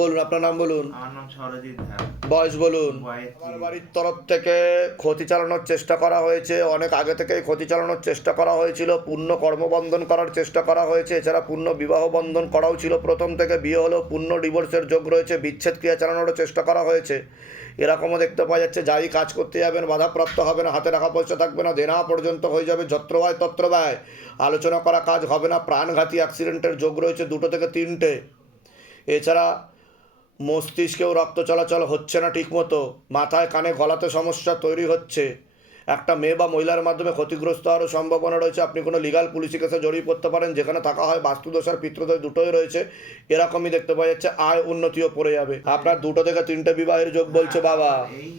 বলুন, আপনার নাম বলুন। আমার নাম সরজিৎ ধার। বয়স বলুন। বয়স আমার বাড়ির তরফ থেকে ক্ষতি চালানোর চেষ্টা করা হয়েছে, অনেক আগে থেকেই ক্ষতি চালানোর চেষ্টা করা হয়েছিল, পূর্ণ কর্মবন্ধন করার চেষ্টা করা হয়েছে, এছাড়া পূর্ণ বিবাহ বন্ধন করাও ছিল, প্রথম থেকে বিয়ে হলেও পূর্ণ ডিভোর্সের যোগ রয়েছে, বিচ্ছেদ ক্রিয়া চালানোরও চেষ্টা করা হয়েছে। এরকমও দেখতে পাওয়া যাচ্ছে, যাই কাজ করতে যাবেন বাধাপ্রাপ্ত হবে না, হাতে টাকা পয়সা থাকবে না, দেনা পর্যন্ত হয়ে যাবে, যত্র ব্যয় তত্র ব্যয়, আলোচনা করা কাজ হবে না, প্রাণঘাতী অ্যাক্সিডেন্টের যোগ রয়েছে 2 থেকে 3টে। এছাড়া মস্তিষ্কেও রক্ত চলাচল হচ্ছে না ঠিকমতো, মাথায় কানে গলাতে সমস্যা তৈরি হচ্ছে, একটা মেয়ে বা মহিলার মাধ্যমে ক্ষতিগ্রস্ত হওয়ারও সম্ভাবনা রয়েছে। আপনি কোনো লিগাল পুলিশি কেসে জড়িয়ে পড়তে পারেন, যেখানে থাকা হয় বাস্তুদোষ আর পিতৃদোষ দুটোই রয়েছে। এরকমই দেখতে পাওয়া যাচ্ছে, আয় উন্নতিও পড়ে যাবে। আপনার 2 থেকে 3টে বিবাহের যোগ বলছে বাবা। এই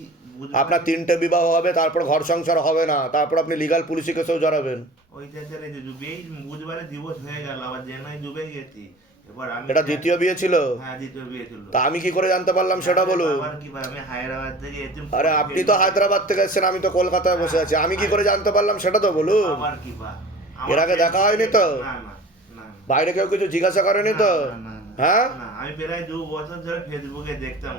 আপনার 3টে বিবাহ হবে, তারপর ঘর সংসার হবে না, তারপর আপনি লিগাল পুলিশি কেসেও জড়াবেন। ওইটা ছেড়ে যে ডুবেই বুধবারে দিবস হয়ে গেল, আবার জেনাই ডুবে গেছি। এবার আমি এটা দ্বিতীয় বিয়ে ছিল? হ্যাঁ, দ্বিতীয় বিয়ে ছিল। তা আমি কি করে জানতে পারলাম সেটা বলুন। আবার কি ভাই, আমি হায়দ্রাবাদ থেকে এসেছি। আরে আপনি তো হায়দ্রাবাদ থেকে এসেছেন, আমি তো কলকাতায় বসে আছি, আমি কি করে জানতে পারলাম সেটা তো বলুন। আবার কি ভাই, এর আগে দেখা হয়নি তো? না না না। বাইরে কেউ কিছু জিজ্ঞাসা করেনি তো? না, না, না, হ্যাঁ, না, আমি প্রায় 2 বছর ধরে ফেসবুকে দেখতাম।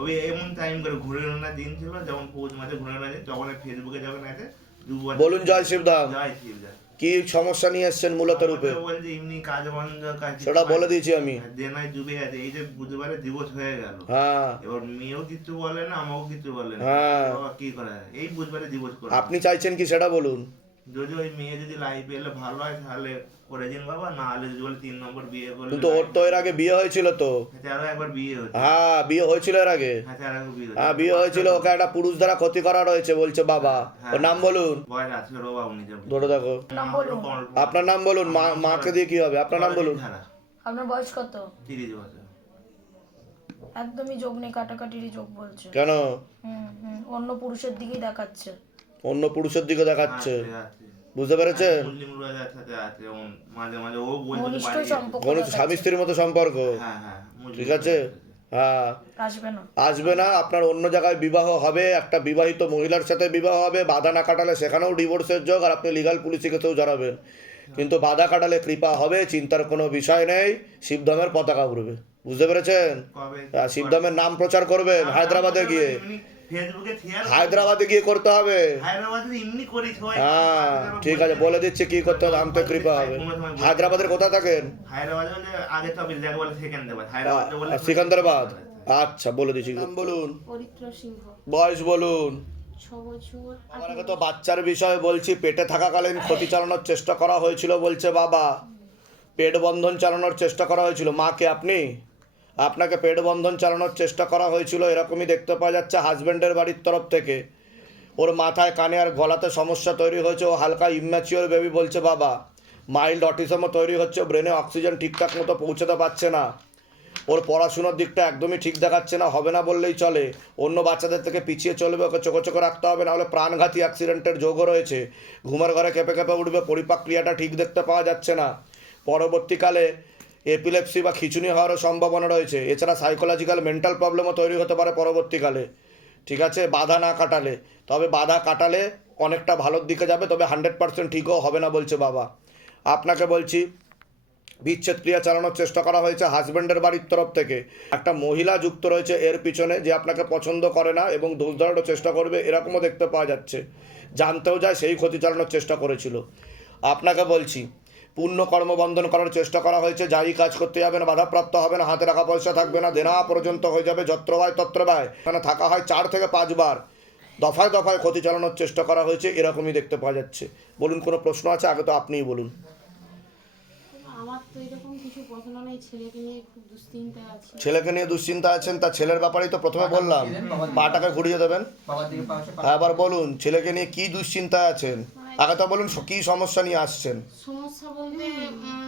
ওই এমন টাইম করে ঘুরে না দিন ছিল, যখন পৌষ মাসে ঘুরে না দিন, তখন ফেসবুকে যখন আছে 2 বছর। বলুন। জয় শিবধাম। জয় শিবদাস। কি সমস্যা নিয়ে এসেছেন মূলত রূপে? বলছে এমনি কাজ বন্ধ, কাজ সেটা বলে দিয়েছি আমি। দেনায় ডুবে আছে। এই যে বুধবারে দিবস হয়ে গেল, হ্যাঁ এবার মেয়েও কিছু বলে না, আমাকেও কিছু বলে না। হ্যাঁ। বাবা কি করা যায়, এই বুধবারে দিবস করে। আপনি চাইছেন কি সেটা বলুন। যদি ওই মেয়ে যদি লাইফে এলে ভালো হয় তাহলে করে দিন বাবা, না হলে যদি বলে 3 নম্বর বিয়ে করলে। কিন্তু ওর তো এর আগে বিয়ে হয়েছিল তো। আরো একবার বিয়ে হচ্ছে। হ্যাঁ, বিয়ে হয়েছিল এর আগে। আরো একবার বিয়ে হ্যাঁ, বিয়ে হয়েছিল, ওকে একটা পুরুষ দ্বারা ক্ষতি করা রয়েছে বলছে বাবা। ওর নাম বলুন। বয়স 18 বাবু নিজে ধরে দেখো। আপনার নাম বলুন। মাকে দিয়ে কি হবে? আপনার নাম বলুন। আপনার বয়স কত? 30 বছর। একদমই যোগ নেই, কাটাকাটিরই যোগ বলছে। কেন? অন্য পুরুষের দিকেই দেখাচ্ছে। অন্য পুরুষের দিকে দেখাচ্ছে, আছে। বুঝতে পেরেছেন? মুসলিম রোজার সাথে আছে, মাঝে মাঝে ও বলছে ঘনিষ্ঠ সম্পর্ক কোন দেখাচ্ছে। স্বামী স্ত্রীর মতো সম্পর্ক? হ্যাঁ হ্যাঁ, মুসলিম ঠিক আছে। হ্যাঁ, আসবে না। আসবে না। আপনার অন্য জায়গায় বিবাহ হবে, একটা বিবাহিত মহিলার সাথে বিবাহ হবে, বাধা না কাটালে সেখানেও ডিভোর্সের যোগ, আর আপনি লিগাল পুলিশি কেসেও জড়াবেন। কিন্তু বাধা কাটালে কৃপা হবে, চিন্তার কোনো বিষয় নেই। শিবধামের পতাকা উড়বে, বুঝতে পেরেছেন? কবে শিবধামের নাম প্রচার করবেন হায়দ্রাবাদে গিয়ে। ফেসবুকে শেয়ার, হায়দ্রাবাদে গিয়ে করতে হবে। হায়দ্রাবাদে এমনি করি সবাই। হ্যাঁ ঠিক আছে, বলে দিচ্ছি কি করতে হবে, আনতে কৃপা হবে। হায়দ্রাবাদের কোথায় থাকেন? হায়দ্রাবাদে বলে আগে তো বিল জায়গা বলে সেকেন্দ্রাবাদ, হায়দ্রাবাদে বলে সিকান্দারাবাদ। আচ্ছা, বলে দিচ্ছি। নাম বলুন। পবিত্র সিংহ। বয়স বলুন। 6 বছর। আমার আগে তো বাচ্চার বিষয়ে বলছি। পেটে থাকাকালীন ক্ষতি চালানোর চেষ্টা করা হয়েছিল বলছে বাবা। পেট বন্ধন চালানোর চেষ্টা করা হয়েছিল। মাকে আপনি, আপনাকে পেট বন্ধন চালানোর চেষ্টা করা হয়েছিল, এরকমই দেখতে পাওয়া যাচ্ছে হাজব্যান্ডের বাড়ির তরফ থেকে। ওর মাথায় কানে আর গলাতে সমস্যা তৈরি হয়েছে, ও হালকা ইম্যাচিওর বেবি বলছে বাবা। মাইল্ড অটিজমও তৈরি হচ্ছে, ব্রেনে অক্সিজেন ঠিকঠাক মতো পৌঁছাতে পারছে না। ওর পড়াশোনার দিকটা একদমই ঠিক দেখাচ্ছে না, হবে না বললেই চলে। অন্য বাচ্চাদের থেকে পিছিয়ে চলবে, ওকে চোখে চোখে রাখতে হবে, নাহলে প্রাণঘাতী অ্যাক্সিডেন্টের যোগও রয়েছে। ঘুমের ঘরে কেঁপে কেঁপে উঠবে, পরিপাক ক্রিয়াটা ঠিক দেখতে পাওয়া যাচ্ছে না। পরবর্তীকালে এপিলেপসি বা খিঁচুনি হওয়ারও সম্ভাবনা রয়েছে। এছাড়া সাইকোলজিক্যাল মেন্টাল প্রবলেমও তৈরি হতে পারে পরবর্তীকালে, ঠিক আছে, বাধা না কাটালে। তবে বাধা কাটালে অনেকটা ভালোর দিকে যাবে, তবে 100% ঠিকও হবে না বলছে বাবা। আপনাকে বলছি, বিচ্ছেদ ক্রিয়া চালানোর চেষ্টা করা হয়েছে হাজব্যান্ডের বাড়ির তরফ থেকে। একটা মহিলা যুক্ত রয়েছে এর পিছনে, যে আপনাকে পছন্দ করে না এবং দোষ ধরারও চেষ্টা করবে, এরকমও দেখতে পাওয়া যাচ্ছে। জানতেও যায় সেই ক্ষতি চালানোর চেষ্টা করেছিল। আপনাকে বলছি, পূর্ণ কর্মবন্ধন করার চেষ্টা করা হয়েছে, যাই কাজ করতে যাবেন বাধাপ্রাপ্ত হবে না, হাতে টাকা পয়সা থাকবে না, দেনা পর্যন্ত হয়ে যাবে, যত্র ব্যয় তত্র ব্যয়। এখানে থাকা হয় 4 থেকে 5 বার। দফায় দফায় ক্ষতি চালানোর চেষ্টা করা হয়েছে, এরকমই দেখতে পাওয়া যাচ্ছে। বলুন, কোনো প্রশ্ন আছে? আগে তো আপনিই বলুন। আমার তো এরকম কিছু প্রশ্ন নেই, ছেলেকে নিয়ে খুব দুশ্চিন্তায় আছি। ছেলেকে নিয়ে দুশ্চিন্তা আছেন? তা ছেলের ব্যাপারেই তো প্রথমে বললাম, পাটাকে ঘুরিয়ে দেবেন। আবার বলুন, ছেলেকে নিয়ে কি দুশ্চিন্তায় আছেন? আগে তো বলুন কি সমস্যা নিয়ে আসছেন। সমস্যা বলতে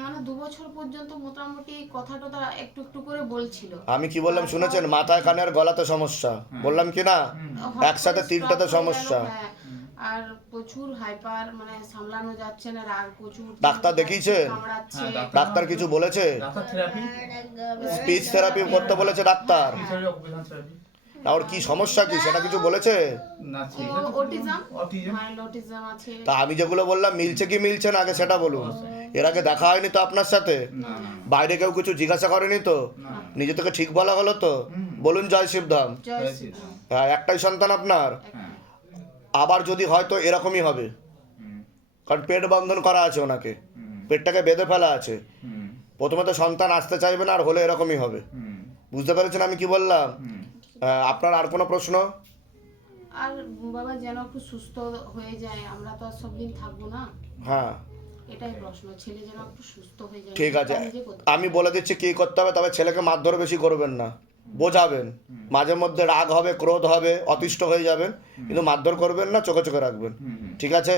মানে 2 বছর পর্যন্ত মোটামুটি কথা টথা একটু একটু করে বলছিল। আমি কি বললাম শুনেছেন? মাথায় কানে আর গলাতে সমস্যা বললাম কি না? একসাথে 3টাতে সমস্যা। হ্যাঁ, আর প্রচুর হাইপার, মানে সামলানো যাচ্ছে না, রাগ প্রচুর। ডাক্তার দেখিয়েছেন? কামড়াচ্ছে। ডাক্তার কিছু বলেছে? ডাক্তার থেরাপি, স্পিচ থেরাপি করতে বলেছে ডাক্তার। না ওর কি সমস্যা কি সেটা কিছু বলেছে? না অটিজম অটিজম মাইল্ড অটিজম আছে। তা আমি যেগুলো বললাম মিলছে কি মিলছে না আগে সেটা বলুন। এর আগে দেখা হয়নি তো আপনার সাথে? না না বাইরে কেউ কিছু জিজ্ঞাসা করেনি তো? না নিজে থেকে ঠিক বলা হলো তো? বলুন জয় শিবধাম। জয় শ্রীরাম। হ্যাঁ, একটাই সন্তান আপনার। হ্যাঁ আবার যদি হয় তো এরকমই হবে, হুম কারণ পেট বন্ধন করা আছে ওনাকে, হুম পেটটাকে বেঁধে ফেলা আছে। হুম প্রথমে তো সন্তান আসতে চাইবে না, আর হলে এরকমই হবে। হুম বুঝতে পেরেছেন আমি কি বললাম? হুম আপনার আর কোনো প্রশ্ন? আর বাবা যেন একটু সুস্থ হয়ে যায়, আমরা তো আর সব দিন থাকবো না, হ্যাঁ এটাই প্রশ্ন। ছেলে যেন একটু সুস্থ হয়ে যায়, ঠিক আছে, তা নিজে করতে আমি বলে দিচ্ছি কি করতে হবে। তবে ছেলেকে মারধর বেশি করবেন না, বোঝাবেন। মাঝে মধ্যে রাগ হবে, ক্রোধ হবে, অতিষ্ঠ হয়ে যাবেন, কিন্তু মারধর করবেন না, চোখে চোখে রাখবেন। হুম ঠিক আছে?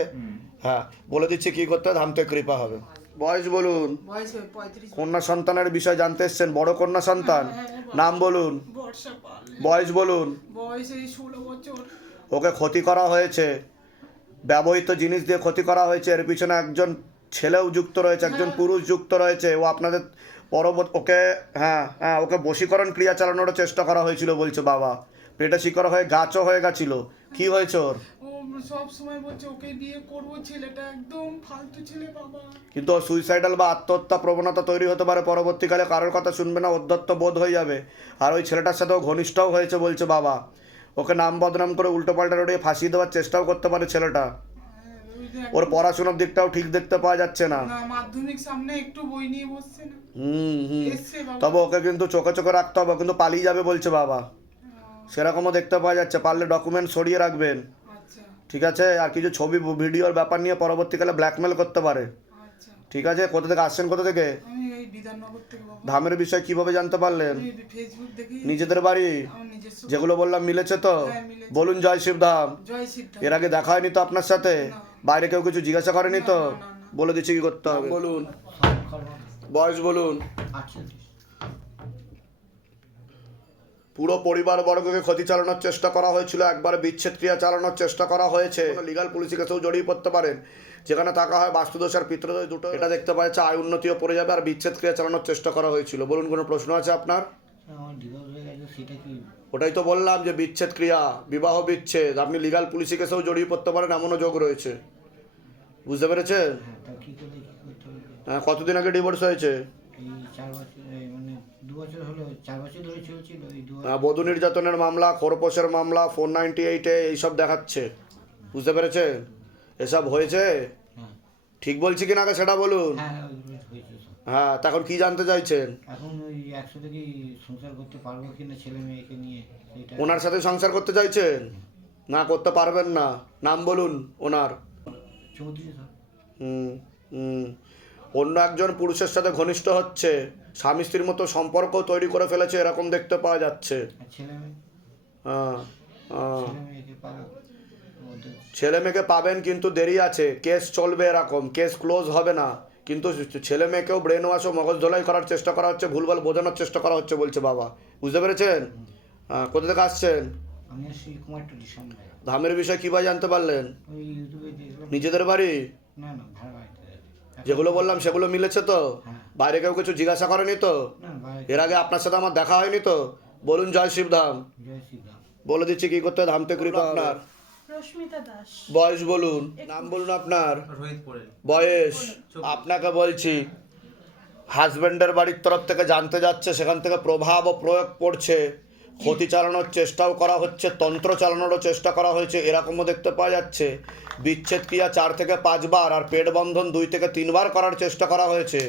হ্যাঁ, বলে দিচ্ছি কি করতে হবে, ধামতে কৃপা হবে। বয়স বলুন। বয়স 35। কন্যা সন্তানের বিষয় জানতে এসছেন, বড় কন্যা সন্তান। নাম বলুন, বর্ষা পাল। বয়স বলুন। বয়স এই 16 বছর। ওকে ক্ষতি করা হয়েছে, ব্যবহৃত জিনিস দিয়ে ক্ষতি করা হয়েছে। এর পিছনে একজন ছেলেও যুক্ত রয়েছে, একজন পুরুষ যুক্ত রয়েছে। ও আপনাদের ওকে ওকে বশীকরণ ক্রিয়া চালানোর চেষ্টা করা হয়েছিল বলছে বাবা। পেটে শিকড় হয়ে গাছও হয়ে গেছিল। কি হয়েছে ওর? ও সব সময় বলছে ওকে বিয়ে করব, ছেলেটা একদম ফালতু ছেলে বাবা। কিন্তু ওর সুইসাইডাল বা আত্মহত্যা প্রবণতা তৈরি হতে পারে পরবর্তীকালে। কারোর কথা শুনবে না, অধ্যত্ত বোধ হয়ে যাবে। আর ওই ছেলেটার সাথেও ঘনিষ্ঠও হয়েছে বলছে বাবা। ওকে নাম বদনাম করে উল্টোপাল্টা রোডে ফাঁসিয়ে দেওয়ার চেষ্টাও করতে পারে ছেলেটা। ওই যে ওর পড়াশোনার দিকটাও ঠিক দেখতে পাওয়া যাচ্ছে না। না, মাধ্যমিক সামনে একটু বই নিয়ে বসছে না। হুম। এসছে বাবা। তবে ওকে কিন্তু চোখে চোখে রাখতে হবে, কিন্তু পালিয়ে যাবে বলছে বাবা। সেরকমও দেখতে পাওয়া যাচ্ছে। পারলে ডকুমেন্ট সরিয়ে রাখবেন, আচ্ছা ঠিক আছে? আর কিছু ছবি ভিডিওর ব্যাপার নিয়ে পরবর্তীকালে ব্ল্যাকমেল করতে পারে, আচ্ছা। ঠিক আছে? কোথা থেকে আসছেন, কোথা থেকে? আমি এই বিধাননগর থেকে বাবা। ধামের বিষয় কিভাবে জানতে পারলেন? আমি ফেসবুক দেখি। নিজেদের বাড়ি আমার নিজস্ব। যেগুলো বললাম মিলেছে তো? হ্যাঁ, মিলেছে। বলুন জয় শিবধাম। জয় সিদ্ধার্থ। এর আগে দেখা হয়নি তো আপনার সাথে? না। বাইরে কেউ কিছু জিজ্ঞাসা করেনি তো? না, না, না। বলে দিচ্ছি কি করতে হবে। বলুন, বয়স বলুন। পুরো পরিবার বর্গকে ক্ষতি চালানোর চেষ্টা করা হয়েছিল, একবার বিচ্ছেদ ক্রিয়া চালানোর চেষ্টা করা হয়েছে। লিগাল পুলিশের কাছেও জড়িয়ে পড়তে পারেন, যেখানে থাকা হয় বাস্তুদোষ আর পিতৃদোষ দুটো। এটা দেখতে পাওয়া যাচ্ছে আয় উন্নতিও পড়ে যাবে, আর বিচ্ছেদ ক্রিয়া চালানোর চেষ্টা করা হয়েছিল। বলুন, কোনো প্রশ্ন আছে আপনার? আমার ডিভোর্স হয়ে গেছে, সেটা কি? ওটাই তো বললাম যে বিচ্ছেদ ক্রিয়া, বিবাহ বিচ্ছেদ, আপনি লিগাল পুলিশের কাছেও জড়িয়ে পড়তে পারেন, এমনও যোগ রয়েছে। বুঝতে পেরেছেন? হ্যাঁ, তা কি করলে কি করতে হবে? হ্যাঁ, কতদিন আগে ডিভোর্স হয়েছে? এই 4 বছর, মানে 2 বছর হলো, 4 বছর ধরে চলছিল। এই 2 বধূ নির্যাতনের মামলা, খোরপোশের মামলা, 498-এ এইসব দেখাচ্ছে। বুঝতে পেরেছেন? এসব হয়েছে? হ্যাঁ ঠিক বলছি কিনা আগে সেটা বলুন। হ্যাঁ, ওইগুলো হয়েছে সব। হ্যাঁ, তা এখন কি জানতে চাইছেন? এখন ওই একসাথে কি সংসার করতে পারবো কিনা ছেলে মেয়েকে নিয়ে, সেটা। ওনার সাথে সংসার করতে চাইছেন? না, করতে পারবেন না। নাম বলুন ওনার। চৌধুরী স্যার। হুম হুম অন্য একজন পুরুষের সাথে ঘনিষ্ঠ হচ্ছে, স্বামী স্ত্রীর মতো সম্পর্ক তৈরি করে ফেলেছে, এরকম দেখতে পাওয়া যাচ্ছে। আর ছেলে মেয়ে, হ্যাঁ হ্যাঁ, ছেলে মেয়েকে পাবো ওদের। ছেলে মেয়েকে পাবেন, কিন্তু দেরি আছে। কেস চলবে, এরকম কেস ক্লোজ হবে না। কিন্তু ছেলে মেয়েকেও ব্রেন ওয়াশ ও মগজ ধোলাই করার চেষ্টা করা হচ্ছে, ভুলভাল বোঝানোর চেষ্টা করা হচ্ছে বলছে বাবা। বুঝতে পেরেছেন? হ্যাঁ, কোথা থেকে আসছেন? আমি আসছি কুমার টুলির সামনে। ধামের বিষয় কীভাবে জানতে পারলেন? ওই ইউটিউবে দেখলাম। নিজেদের বাড়ি না না, ভাড়া বাড়িতে। যেগুলো বললাম সেগুলো মিলেছে তো? হ্যাঁ। বাইরে কেউ কিছু জিজ্ঞাসা করেনি তো? না, বাইরে। এর আগে আপনার সাথে আমার দেখা হয়নি তো? বলুন জয় শিবধাম। জয় শ্রীরাম। বলে দিচ্ছি কি করতে হবে, ধামতে কৃপা আপনার। রশ্মিতা দাস। বয়স বলুন। নাম বলুন আপনার। রোহিত পড়ে বয়স আপনাকে বলছি, হাজব্যান্ডের বাড়ির তরফ থেকে জানতে যাচ্ছে, সেখান থেকে প্রভাব ও প্রয়োগ পড়ছে, ক্ষতি চালানোর চেষ্টাও করা হচ্ছে, তন্ত্র চালানোরও চেষ্টা করা হয়েছে, এরকমও দেখতে পাওয়া যাচ্ছে। বিচ্ছেদ ক্রিয়া 4 থেকে 5 বার, আর পেট বন্ধন 2 থেকে 3 বার করার চেষ্টা করা হয়েছে।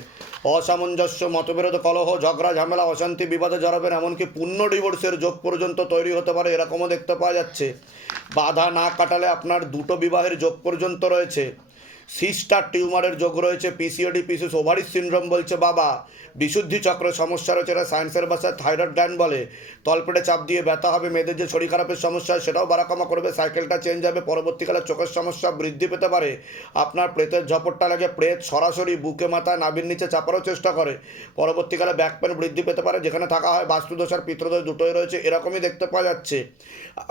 অসামঞ্জস্য, মতবিরোধ, কলহ, ঝগড়া, ঝামেলা, অশান্তি, বিবাদে জড়াবেন, এমনকি পূর্ণ ডিভোর্সের যোগ পর্যন্ত তৈরি হতে পারে, এরকমও দেখতে পাওয়া যাচ্ছে। বাধা না কাটালে আপনার 2টো বিবাহের যোগ পর্যন্ত রয়েছে। সিস্টার টিউমারের যোগ রয়েছে, পিসিওডি, পিসিওএস, ওভারি সিনড্রোম বলছে বাবা। বিশুদ্ধি চক্রের সমস্যা রয়েছে, এটা সায়েন্সের ভাষায় থাইরয়েড গ্ল্যান্ড বলে। তলপেটে চাপ দিয়ে ব্যথা হবে, মেয়েদের যে শরীর খারাপের সমস্যা হয় সেটাও বাড়াকমা করবে, সাইকেলটা চেঞ্জ হবে, পরবর্তীকালে চোখের সমস্যা বৃদ্ধি পেতে পারে। আপনার প্রেতের ঝপটটা লাগে, প্রেত সরাসরি বুকে মাথায় নাভির নিচে চাপারও চেষ্টা করে, পরবর্তীকালে ব্যাক পেন বৃদ্ধি পেতে পারে, যেখানে থাকা হয় বাস্তুদোষ আর পিতৃদোষ দুটোই রয়েছে, এরকমই দেখতে পাওয়া যাচ্ছে।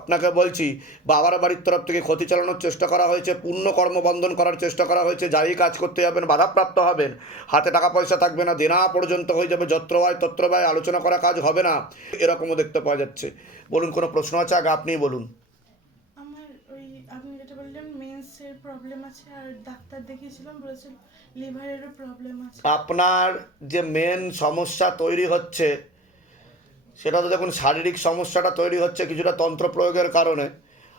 আপনাকে বলছি, বাবার বাড়ির তরফ থেকে ক্ষতি চালানোর চেষ্টা করা হয়েছে, পূর্ণ কর্মবন্ধন করার চেষ্টা চেষ্টা করা হয়েছে, যাই কাজ করতে যাবেন বাধাপ্রাপ্ত হবেন, হাতে টাকা পয়সা থাকবে না, দেনা পর্যন্ত হয়ে যাবে, যত্র হয় তত্র ব্যয়, আলোচনা করা কাজ হবে না, এরকমও দেখতে পাওয়া যাচ্ছে। বলুন, কোনো প্রশ্ন আছে? আগে আপনিই বলুন। আমার ওই আপনি যেটা বললেন মেন্সের প্রবলেম আছে, আর ডাক্তার দেখিয়েছিলাম বলেছিল লিভারেরও প্রবলেম আছে। আপনার যে মেন সমস্যা তৈরি হচ্ছে সেটা তো দেখুন, শারীরিক সমস্যাটা তৈরি হচ্ছে কিছুটা তন্ত্র প্রয়োগের কারণে।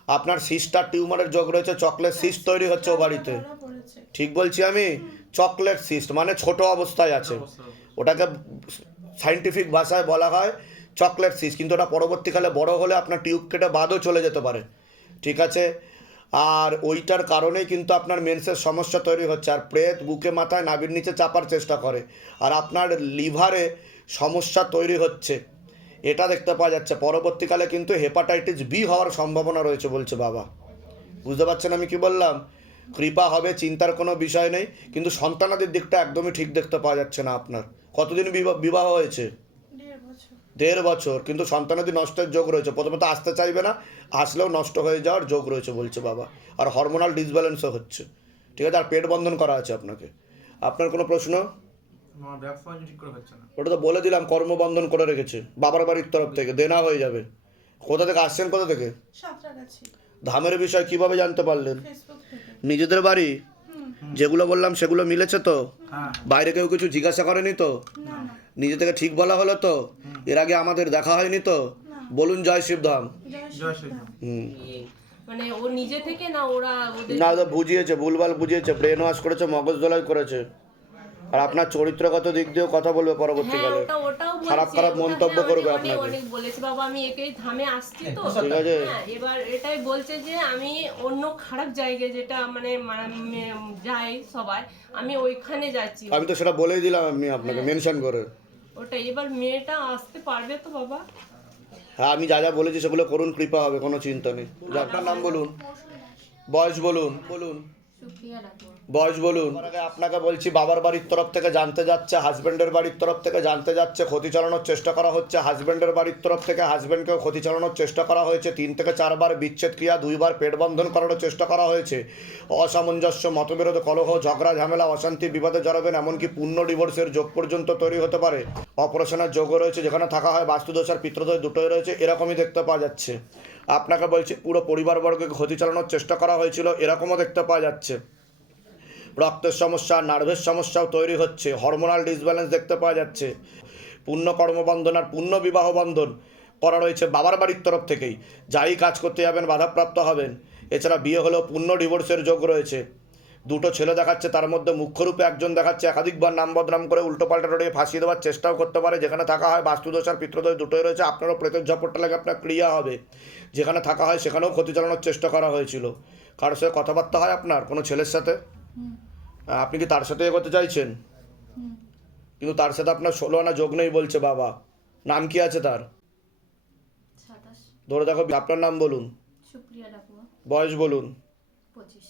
আপনার সিস্টার টিউমারের যোগ রয়েছে, চকলেট সিস্ট তৈরি হচ্ছে ও বাড়িতে। ধরা পড়েছে। ঠিক বলছি আমি? চকলেট সিস্ট মানে ছোট অবস্থায় আছে, ওটাকে সাইন্টিফিক ভাষায় বলা হয় চকলেট সিস্ট, কিন্তু ওটা পরবর্তীকালে বড় হলে আপনার টিউব কেটে বাদও চলে যেতে পারে। ঠিক আছে? আর ওইটার কারণেই কিন্তু আপনার মেন্সের সমস্যা তৈরি হচ্ছে। আর প্রেত বুকে মাথায় নাভির নিচে চাপার চেষ্টা করে, আর আপনার লিভারে সমস্যা তৈরি হচ্ছে, এটা দেখতে পাওয়া যাচ্ছে। পরবর্তীকালে কিন্তু হেপাটাইটিস বি হওয়ার সম্ভাবনা রয়েছে বলছে বাবা। বুঝতে পারছেন আমি কি বললাম? কৃপা হবে, চিন্তার কোনো বিষয় নেই, কিন্তু সন্তানাদির দিকটা একদমই ঠিক দেখতে পাওয়া যাচ্ছে না আপনার। কতদিন বিবাহ হয়েছে? 1.5 বছর। 1.5 বছর, কিন্তু সন্তানাদি নষ্টের যোগ রয়েছে। প্রথমত আসতে চাইবে না, আসলেও নষ্ট হয়ে যাওয়ার যোগ রয়েছে বলছে বাবা। আর হরমোনাল ডিসব্যালেন্সও হচ্ছে। ঠিক আছে? আর পেট বন্ধন করা আছে আপনাকে। আপনার কোনো প্রশ্ন? আমার ব্যবসা বাণিজ্য ঠিক করে হচ্ছে না। ওটা তো বলে দিলাম, কর্মবন্ধন করে রেখেছে বাবার বাড়ির তরফ থেকে, দেনা হয়ে যাবে। কোথা থেকে আসছেন? কোথা থেকে? সাঁতরাগাছি। ধামের বিষয় কিভাবে জানতে পারলেন? ফেসবুক থেকে। নিজেদের বাড়ি? যেগুলো বললাম সেগুলো মিলেছে তো? হ্যাঁ। বাইরে কেউ কিছু জিজ্ঞাসা করেনি তো? না না। নিজে থেকে ঠিক বলা হলো তো? এর আগে আমাদের দেখা হয়নি তো? বলুন জয় শিবধাম। জয় শ্রীরাম। হুম। মানে ও নিজে থেকে না ওরা ওদের না, ওদের বুঝিয়েছে, ভুলভাল বুঝিয়েছে, ব্রেন ওয়াশ করেছে, মগজ ধোলাই করেছে। আর আপনার চরিত্রগত দিক দিয়েও কথা বলবে হ্যাঁ পরবর্তীকালে, ওটাও খারাপ বলছে, খারাপ ওটা মন্তব্য হ্যাঁ, করবে অনেক আপনাকে। অনেক বলেছে বাবা, আমি একেই ধামে আসছি তো। ঠিক আছে? হ্যাঁ, এবার এটাই বলছে যে আমি অন্য খারাপ জায়গায় যেটা মানে যাই সবাই, আমি ওইখানে যাচ্ছি। আমি তো সেটা বলেই দিলাম আমি আপনাকে মেনশন করে। ওটাই, এবার মেয়েটা আসতে পারবে তো বাবা? হ্যাঁ, আমি যা যা বলেছি সেগুলো করুন, কৃপা হবে, কোনো চিন্তা নেই। যে আপনার নাম বলুন, বয়স বলুন, বলুন সুপ্রিয়া ডাকুয়া। বয়স বলুন। তার আগে আপনাকে বলছি, বাবার বাড়ির তরফ থেকে জানতে যাচ্ছে, হাজব্যান্ডের বাড়ির তরফ থেকে জানতে যাচ্ছে, ক্ষতি চালানোর চেষ্টা করা হচ্ছে। হাজব্যান্ডের বাড়ির তরফ থেকে হাজব্যান্ডকেও ক্ষতি চালানোর চেষ্টা করা হয়েছে। 3 থেকে 4 বার বিচ্ছেদ ক্রিয়া, 2 বার পেট বন্ধন করানোর চেষ্টা করা হয়েছে। অসামঞ্জস্য, মতবিরোধ, কলহ, ঝগড়া, ঝামেলা, অশান্তি, বিবাদে জড়াবেন, এমনকি পূর্ণ ডিভোর্সের যোগ পর্যন্ত তৈরি হতে পারে। অপারেশনের যোগও রয়েছে, যেখানে থাকা হয় বাস্তুদোষ আর পিতৃদোষ দুটোই রয়েছে, এরকমই দেখতে পাওয়া যাচ্ছে। আপনাকে বলছি, পুরো পরিবারবর্গকে ক্ষতি চালানোর চেষ্টা করা হয়েছিল, এরকমও দেখতে পাওয়া যাচ্ছে। রক্তের সমস্যা, নার্ভের সমস্যাও তৈরি হচ্ছে, হরমোনাল ডিসব্যালেন্স দেখতে পাওয়া যাচ্ছে। পূর্ণ কর্মবন্ধন আর পূর্ণ বিবাহ বন্ধন করা রয়েছে বাবার বাড়ির তরফ থেকেই, যাই কাজ করতে যাবেন বাধাপ্রাপ্ত হবেন। এছাড়া বিয়ে হলেও পূর্ণ ডিভোর্সের যোগ রয়েছে। 2টো ছেলে দেখাচ্ছে, তার মধ্যে মুখ্যরূপে একজন দেখাচ্ছে একাধিকবার নাম বদনাম করে উল্টোপাল্টা রয়ে ফাঁসিয়ে দেওয়ার চেষ্টাও করতে পারে। যেখানে থাকা হয় বাস্তুদোষ আর পিতৃদোষ দুটোই রয়েছে। আপনারও প্রেতের ঝপটটা লাগে, আপনার ক্রিয়া হবে। যেখানে থাকা হয় সেখানেও ক্ষতি চালানোর চেষ্টা করা হয়েছিল। কারোর সাথে কথাবার্তা হয় আপনার কোনো ছেলের সাথে? আপনি কি তার সাথে এগোতে চাইছেন? কিন্তু তার সাথে আপনার 16 আনা যোগ নেই বলছে বাবা। নাম কি আছে তার? 27। ধরে দেখো, আপনার নাম বলুন, সুপ্রিয়া ডাকুয়া। বয়স বলুন। 25।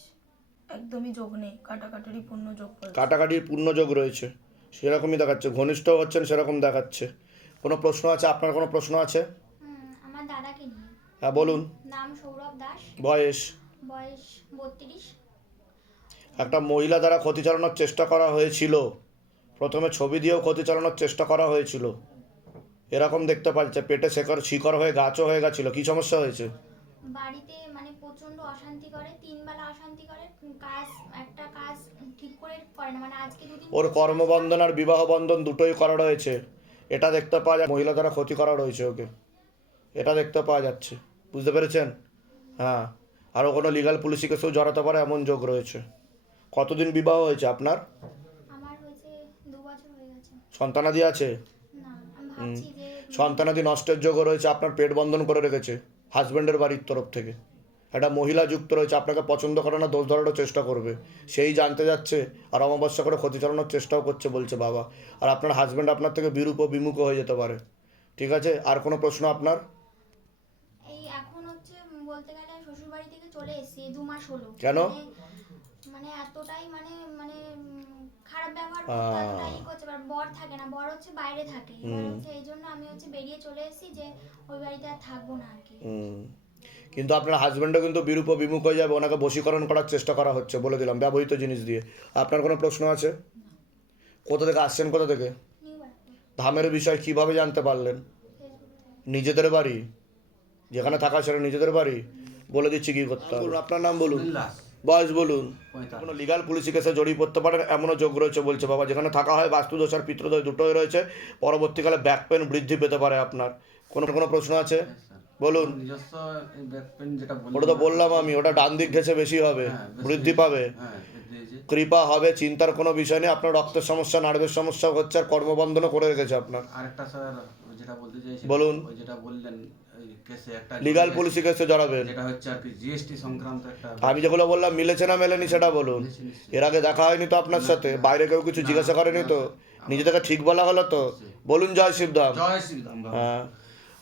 একদমই যোগ নেই, কাটাকাটিরই পূর্ণ যোগ বলছে। কাটাকাটির পূর্ণ যোগ রয়েছে, সেরকমই দেখাচ্ছে। ঘনিষ্ঠ হচ্ছেন সেরকম দেখাচ্ছে। কোনো প্রশ্ন আছে? আপনার কোনো প্রশ্ন আছে? আমার দাদাকে নিয়ে। হ্যাঁ বলুন। নাম সৌরভ দাস। বয়স? বয়স 32। একটা মহিলা দ্বারা ক্ষতি চালানোর চেষ্টা করা হয়েছিল। প্রথমে ছবি দিয়েও ক্ষতি চালানোর চেষ্টা করা হয়েছিল, এরকম দেখতে পাচ্ছে। পেটে শিকড় হয়ে গাছও হয়ে গেছিলো। কী সমস্যা হয়েছে? বাড়িতে মানে প্রচন্ড অশান্তি করে, 3 বেলা অশান্তি করে, একটা কাজ ঠিক করে করে না, মানে আজকে 2 দিন। ওর কর্মবন্ধন আর বিবাহ বন্ধন দুটোই করা রয়েছে, এটা দেখতে পাওয়া যায়। মহিলা দ্বারা ক্ষতি করা রয়েছে ওকে, এটা দেখতে পাওয়া যাচ্ছে। বুঝতে পেরেছেন? হ্যাঁ, আরও কোনো লিগাল পুলিশি কেসেও জড়াতে পারে এমন যোগ রয়েছে। কতদিন বিবাহ হয়েছে আপনার? আমার হয়েছে 2 বছর হয়ে গেছে। সন্তানাদি আছে? না, আমি ভাবছি যে সন্তানাদি নষ্টের যোগও রয়েছে। আপনার পেট বন্ধন করে রেখেছে হাজব্যান্ডের বাড়ির তরফ থেকে। একটা মহিলা যুক্ত রয়েছে, আপনাকে পছন্দ করে না, দোষ ধরারও চেষ্টা করবে। সেই জানতে যাচ্ছে আর অমাবস্যা করে ক্ষতি চালানোর চেষ্টাও করছে বলছে বাবা। আর আপনার হাজব্যান্ড আপনার থেকে বিরূপ ও বিমুখ হয়ে যেতে পারে। ঠিক আছে? আর কোনো প্রশ্ন আপনার? এই এখন হচ্ছে বলতে গেলে শ্বশুর বাড়ি থেকে চলে এসেছি, 2 মাস হলো। কেন? মানে এতটাই মানে মানে খারাপ ব্যবহার করতে, এতটাই করছে। আর বর থাকে না, বর হচ্ছে বাইরে থাকে। এবার হচ্ছে এই জন্য আমি হচ্ছে বেরিয়ে চলে এসেছি যে ওই বাড়িতে আর থাকবো না আর কি। কিন্তু আপনার হাজব্যান্ডও কিন্তু বিরূপ বিমুখ হয়ে যাবে, ওনাকে বশীকরণ করার চেষ্টা করা হচ্ছে, বলে দিলাম, ব্যবহৃত জিনিস দিয়ে। আপনার কোনো প্রশ্ন আছে? কোথা থেকে আসছেন, কোথা থেকে? নিউ বাড়িতে ধামের বিষয় কিভাবে জানতে পারলেন? নিজেদের বাড়ি, যেখানে থাকা সেটা নিজেদের বাড়ি? বলে দিচ্ছি কি করতে হবে। বলুন, আপনার নাম বলুন, বয়স বলুন। কোনো লিগাল পুলিশি কেসে জড়িয়ে পড়তে পারেন এমনও যোগ রয়েছে বলছে বাবা। যেখানে থাকা হয় বাস্তুদোষ আর পিতৃদোষ দুটোই রয়েছে, পরবর্তীকালে ব্যাক পেন বৃদ্ধি পেতে পারে আপনার। কোনো প্রশ্ন আছে? বলুন। নিজস্ব ব্যাক পেন যেটা ওটা তো বললাম আমি, ওটা ডান দিক ঘেঁষে বেশি হবে, বৃদ্ধি পাবে, হ্যাঁ বৃদ্ধি হয়েছে। কৃপা হবে, চিন্তার কোনো বিষয় নেই। আপনার রক্তের সমস্যা, নার্ভের সমস্যা হচ্ছে, আর কর্মবন্ধনও করে রেখেছে আপনার। আরেকটা স্যার যেটা বলতে চাইছি, বলুন। ওই যেটা বললেন ওই কেসে একটা লিগাল পুলিশি কেসে জড়াবেন, যেটা হচ্ছে আর কি জিএসটি সংক্রান্ত একটা আমি যেগুলো বললাম মিলেছে না মেলেনি সেটা বলুন। এর আগে দেখা হয়নি তো আপনার সাথে? বাইরে কেউ কিছু জিজ্ঞাসা করেনি তো? নিজে থেকে ঠিক বলা হলো তো? বলুন জয় শিবধাম। জয় শ্রীরাম বাবা। হ্যাঁ,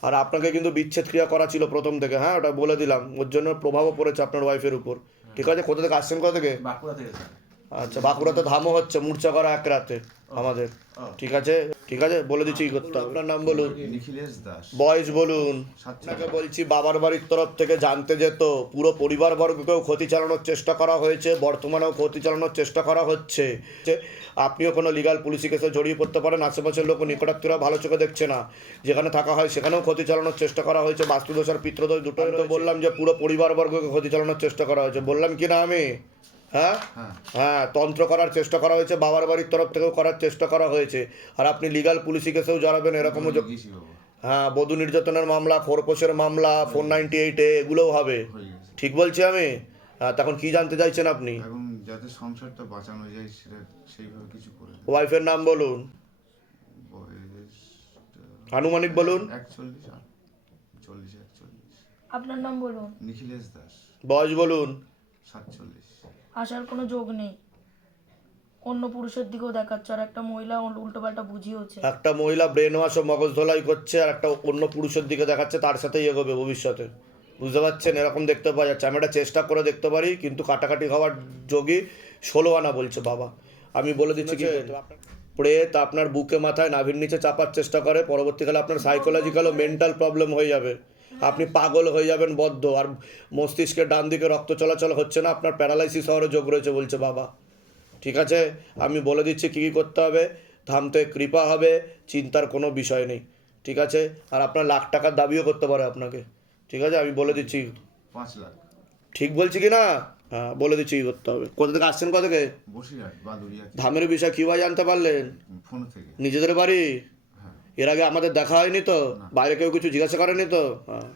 আর আপনাকে কিন্তু বিচ্ছেদ ক্রিয়া করা ছিল প্রথম থেকে, হ্যাঁ ওটা বলে দিলাম, ওর জন্য প্রভাবও পড়েছে আপনার ওয়াইফের উপর। ঠিক আছে, কোথা থেকে আসছেন, কোথা থেকে? বাঁকুড়া থেকে স্যার। আচ্ছা, বাঁকুড়াতে ধামও হচ্ছে, মূর্ছা করা এক রাতে আমাদের। ঠিক আছে, ঠিক আছে, বলে দিচ্ছি কি করতে হবে। আপনার নাম বলুন, নিখিলেশ দাস। বয়স বলুন। আপনাকে বলছি বাবার বাড়ির তরফ থেকে জানতে যেত, পুরো পরিবারবর্গকেও ক্ষতি চালানোর চেষ্টা করা হয়েছে, বর্তমানেও ক্ষতি চালানোর চেষ্টা করা হচ্ছে। আপনিও কোনো লিগাল পুলিশি কেসে জড়িয়ে পড়তে পারেন, আশেপাশের লোক নিকটাত্মীয়রা ভালো চোখে দেখছে না। যেখানে থাকা হয় সেখানেও ক্ষতি চালানোর চেষ্টা করা হয়েছে, বাস্তুদোষ আর পিতৃদোষ দুটোই তো বললাম যে পুরো পরিবারবর্গকে ক্ষতি চালানোর চেষ্টা করা হয়েছে, বললাম কি না আমি? হ্যাঁ হ্যাঁ, তন্ত্র করার চেষ্টা করা হয়েছে, বাবার বাড়ির তরফ থেকেও করার চেষ্টা করা হয়েছে। আর আপনি লিগাল পুলিশি কেসেও জড়াবেন এরকমও গেছি বাবা, হ্যাঁ, বধূ নির্যাতনের মামলা, খোরপোশের মামলা, 498-এ এগুলোও হবে। হয়ে গেছে। ঠিক বলছি আমি? হ্যাঁ, তখন কি জানতে চাইছেন আপনি? এখন যাতে সংসারটা বাঁচানো যায় সেটা সেইভাবে কিছু করে। ওয়াইফের নাম বলুন, বয়স আনুমানিক বলুন। 41 আপনার নাম বলুন। নিখিলেশ দাস। বয়স বলুন। 47। আসার কোনো যোগ নেই, অন্য পুরুষের দিকেও দেখাচ্ছে, আর একটা মহিলা উল্টোপাল্টা বুঝিয়েছে। একটা মহিলা ব্রেন ওয়াশ ও মগজ ধোলাই করছে, আর একটা অন্য পুরুষের দিকে দেখাচ্ছে, তার সাথেই এগোবে ভবিষ্যতে। বুঝতে পারছেন? এরকম দেখতে পাওয়া যাচ্ছে। আমি একটা চেষ্টা করে দেখতে পারি, কিন্তু কাটাকাটি হওয়ার যোগী 16 আনা বলছে বাবা। আমি বলে দিচ্ছি কি প্রেত আপনার বুকে মাথায় নাভির নিচে চাপার চেষ্টা করে, পরবর্তীকালে আপনার সাইকোলজিক্যাল ও মেন্টাল প্রবলেম হয়ে যাবে, আপনি পাগল হয়ে যাবেন, বদ্ধ, আর মস্তিষ্কের ডান দিকে রক্ত চলাচল হচ্ছে না, আপনার প্যারালাইসিস হওয়ারও যোগ রয়েছে বলছে বাবা। ঠিক আছে, আমি বলে দিচ্ছি কী কী করতে হবে। ধামতে কৃপা হবে, চিন্তার কোনো বিষয় নেই। ঠিক আছে, আর আপনার লাখ টাকার দাবিও করতে পারে আপনাকে। ঠিক আছে, আমি বলে দিচ্ছি। 5 লাখ। ঠিক বলছি কি না? হ্যাঁ, বলে দিচ্ছি কী করতে হবে। কোথা থেকে আসছেন, কোথা থেকে? বসিরহাট বাদুড়িয়া থেকে। ধামের বিষয় কীভাবে জানতে পারলেন? ফোন থেকে। নিজেদের বাড়ি? হ্যাঁ। এর আগে আমাদের দেখা হয়নি তো? বাইরে কেউ কিছু জিজ্ঞাসা করেনি তো? হ্যাঁ।